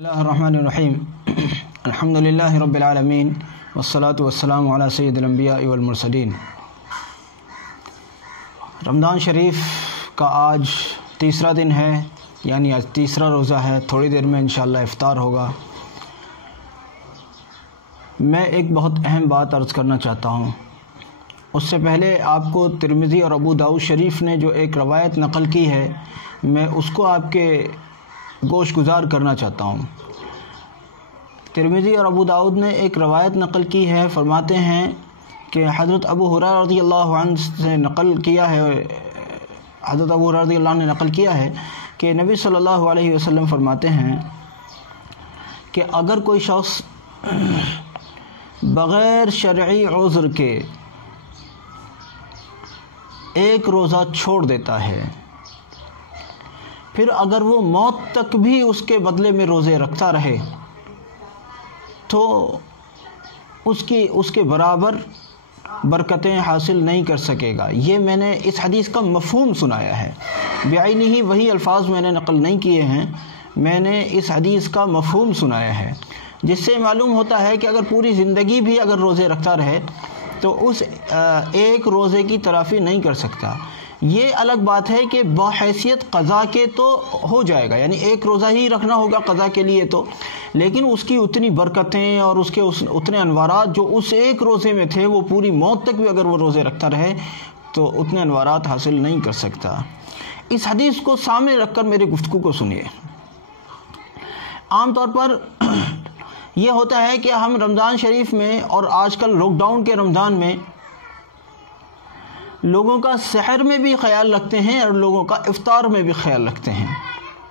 اللہ الرحمن الرحیم الحمدللہ رب العالمین والصلاة والسلام علی سید الانبیاء والمرسلین۔ رمضان شریف کا آج تیسرا دن ہے، یعنی آج تیسرا روزہ ہے۔ تھوڑی دیر میں انشاءاللہ افطار ہوگا۔ میں ایک بہت اہم بات عرض کرنا چاہتا ہوں۔ اس سے پہلے آپ کو ترمذی اور ابو داؤد شریف نے جو ایک روایت نقل کی ہے، میں اس کو آپ کے گوش گزار کرنا چاہتا ہوں۔ ترمذی اور ابو داؤد نے ایک روایت نقل کی ہے، فرماتے ہیں کہ حضرت ابو ہریرہ رضی اللہ عنہ سے نقل کیا ہے، حضرت ابو ہریرہ رضی اللہ عنہ نے نقل کیا ہے کہ نبی صلی اللہ علیہ وسلم فرماتے ہیں کہ اگر کوئی شخص بغیر شرعی عذر کے ایک روزہ چھوڑ دیتا ہے، پھر اگر وہ موت تک بھی اس کے بدلے میں روزے رکھتا رہے تو اس کے برابر برکتیں حاصل نہیں کر سکے گا۔ یہ میں نے اس حدیث کا مفہوم سنایا ہے، بعینہ ہی وہی الفاظ میں نے نقل نہیں کیے ہیں، میں نے اس حدیث کا مفہوم سنایا ہے، جس سے معلوم ہوتا ہے کہ اگر پوری زندگی بھی اگر روزے رکھتا رہے تو اس ایک روزے کی تلافی نہیں کر سکتا۔ یہ الگ بات ہے کہ بحیثیت قضا کے تو ہو جائے گا، یعنی ایک روزہ ہی رکھنا ہوگا قضا کے لیے تو، لیکن اس کی اتنی برکتیں اور اس کے اتنے انوارات جو اس ایک روزے میں تھے، وہ پوری موت تک بھی اگر وہ روزے رکھتا رہے تو اتنے انوارات حاصل نہیں کر سکتا۔ اس حدیث کو سامنے رکھ کر میری گفتگو کو سنیے۔ عام طور پر یہ ہوتا ہے کہ ہم رمضان شریف میں اور آج کل لاک ڈاؤن کے رمضان میں لوگوں کا سحر میں بھی خیال رکھتے ہیں اور لوگوں کا افطار میں بھی خیال رکھتے ہیں۔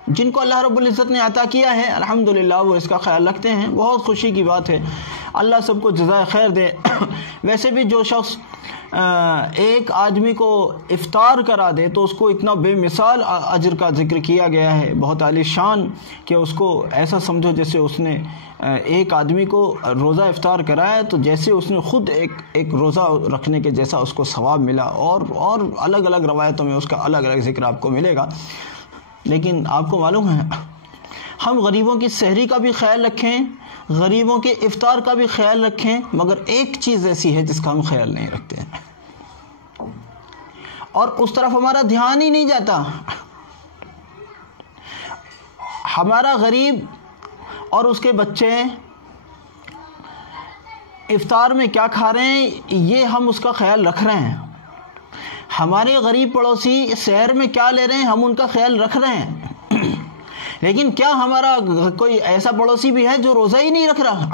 جن کو اللہ رب العزت نے عطا کیا ہے الحمدللہ وہ اس کا خیال رکھتے ہیں، بہت خوشی کی بات ہے، اللہ سب کو جزائے خیر دے۔ ویسے بھی جو شخص ایک آدمی کو افطار کرا دے تو اس کو اتنا بے مثال اجر کا ذکر کیا گیا ہے، بہت عالی شان، کہ اس کو ایسا سمجھو جیسے اس نے ایک آدمی کو روزہ افطار کرایا تو جیسے اس نے خود ایک روزہ رکھنے کے جیسا اس کو ثواب ملا، اور الگ الگ روایتوں میں اس کا الگ الگ ذکر آپ کو ملے گا۔ لیکن آپ کو معلوم ہے ہم غریبوں کی سحری کا بھی خیال رکھیں، غریبوں کے افطار کا بھی خیال رکھیں، مگر ایک چیز ایسی ہے جس کا ہم خیال نہیں رکھتے ہیں اور اس طرف ہمارا دھیان ہی نہیں جاتا۔ ہمارا غریب اور اس کے بچے افطار میں کیا کھا رہے ہیں یہ ہم اس کا خیال رکھ رہے ہیں، ہمارے غریب پڑوسی سحر میں کیا لے رہے ہیں ہم ان کا خیال رکھ رہے ہیں، لیکن کیا ہمارا کوئی ایسا پڑوسی بھی ہے جو روزہ ہی نہیں رکھ رہا؟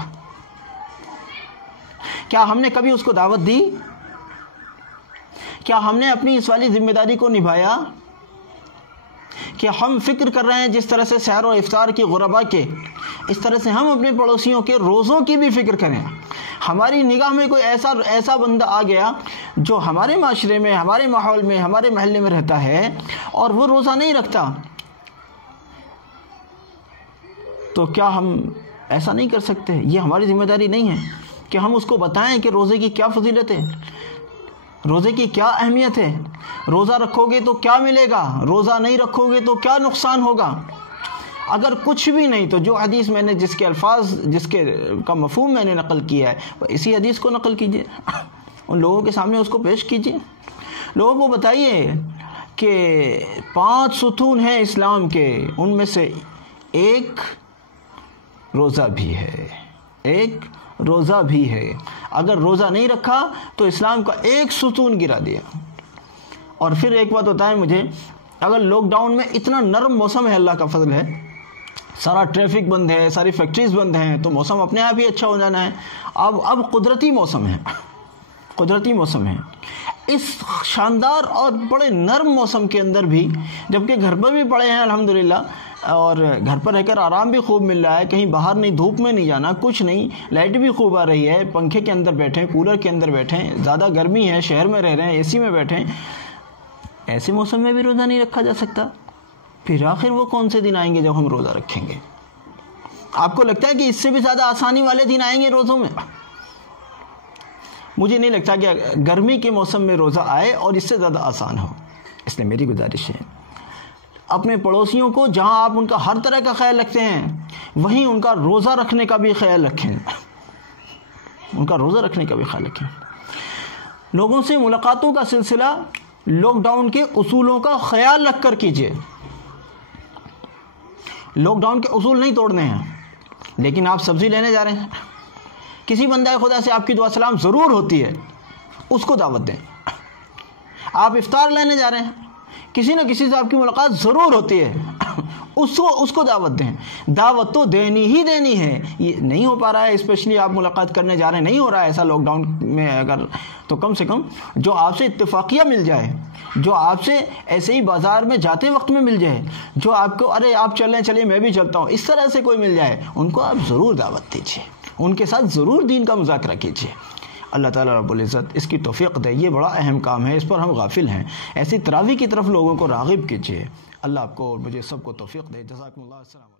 کیا ہم نے کبھی اس کو دعوت دی؟ کیا ہم نے اپنی اس والی ذمہ داری کو نبھایا کہ ہم فکر کر رہے ہیں جس طرح سے سحر و افطار کی غربا کے، اس طرح سے ہم اپنے پڑوسیوں کے روزوں کی بھی فکر کریں؟ ہماری نگاہ میں کوئی ایسا بندہ آ گیا جو ہمارے معاشرے میں، ہمارے ماحول میں، ہمارے محلے میں رہتا ہے اور وہ روزہ نہیں رکھتا، تو کیا ہم ایسا نہیں کر سکتے؟ یہ ہماری ذمہ داری نہیں ہے کہ ہم اس کو بتائیں کہ روزے کی کیا فضیلت ہے، روزے کی کیا اہمیت ہے، روزہ رکھو گے تو کیا ملے گا، روزہ نہیں رکھو گے تو کیا نقصان ہوگا؟ اگر کچھ بھی نہیں تو جو حدیث میں نے جس کے الفاظ کا مفہوم میں نے نقل کیا ہے اسی حدیث کو نقل کیجئے، ان لوگوں کے سامنے اس کو پیش کیجئے، لوگوں کو بتائیے کہ 5 ستون ہیں اسلام کے، ان میں سے ایک روزہ بھی ہے، ایک روزہ بھی ہے، اگر روزہ نہیں رکھا تو اسلام کا ایک ستون گرا دیا۔ اور پھر ایک بات بتائیں مجھے، اگر لاک ڈاؤن میں اتنا نرم موسم ہے، اللہ کا فضل ہے، سارا ٹریفک بند ہے، ساری فیکٹریز بند ہیں، تو موسم اپنے آپ ہی اچھا ہو جانا ہے۔ اب قدرتی موسم ہے، قدرتی موسم ہے۔ اس شاندار اور بڑے نرم موسم کے اندر بھی، جبکہ گھر پر بھی پڑے ہیں الحمدللہ، اور گھر پر رہ کر آرام بھی خوب مل رہا ہے، کہیں باہر نہیں، دھوپ میں نہیں جانا، کچھ نہیں، لائٹ بھی خوب آ رہی ہے، پنکھے کے اندر بیٹھیں، کولر کے اندر بیٹھیں، زیادہ گرمی ہے، شہر میں رہ رہے ہیں، اے سی میں بیٹھیں، ایسے موسم میں بھی روزہ نہیں رکھا جا سکتا؟ پھر آخر وہ کون سے دن آئیں گے جب ہم روزہ رکھیں گے؟ آپ کو لگتا ہے کہ اس سے بھی زیادہ آسانی والے دن آئیں گے روزوں میں؟ مجھے نہیں لگتا کہ گرمی کے موسم میں روزہ آئے اور اس سے زیادہ آسان ہو، اس لیے میری گزارش ہے اپنے پڑوسیوں کو، جہاں آپ ان کا ہر طرح کا خیال رکھتے ہیں، وہیں ان کا روزہ رکھنے کا بھی خیال رکھیں، ان کا روزہ رکھنے کا بھی خیال رکھیں۔ لوگوں سے ملاقاتوں کا سلسلہ لاک ڈاؤن کے اصولوں کا خیال رکھ کر کیجیے۔ لاک ڈاؤن کے اصول نہیں توڑنے ہیں، لیکن آپ سبزی لینے جا رہے ہیں، کسی بندہ خدا سے آپ کی دعا سلام ضرور ہوتی ہے، اس کو دعوت دیں۔ آپ افطار لینے جا رہے ہیں، کسی نہ کسی سے آپ کی ملاقات ضرور ہوتی ہے، اس کو دعوت دیں۔ دعوت تو دینی ہی دینی ہے۔ یہ نہیں ہو پا رہا ہے، اسپیشلی آپ ملاقات کرنے جا رہے ہیں، نہیں ہو رہا ہے ایسا لاک ڈاؤن میں اگر، تو کم سے کم جو آپ سے اتفاقیہ مل جائے، جو آپ سے ایسے ہی بازار میں جاتے وقت میں مل جائے، جو آپ کو ارے آپ چلیے میں بھی چلتا ہوں، اس طرح سے کوئی مل جائے، ان کو آپ ضرور دعوت دیجیے، ان کے ساتھ ضرور دین کا مذاکرہ کیجیے۔ اللہ تعالیٰ رب العزت اس کی توفیق دے۔ یہ بڑا اہم کام ہے، اس پر ہم غافل ہیں۔ ایسی تراویح کی طرف لوگوں کو راغب کیجیے۔ اللہ آپ کو اور مجھے سب کو توفیق دے۔ جزاکم اللہ، السلام علیکم۔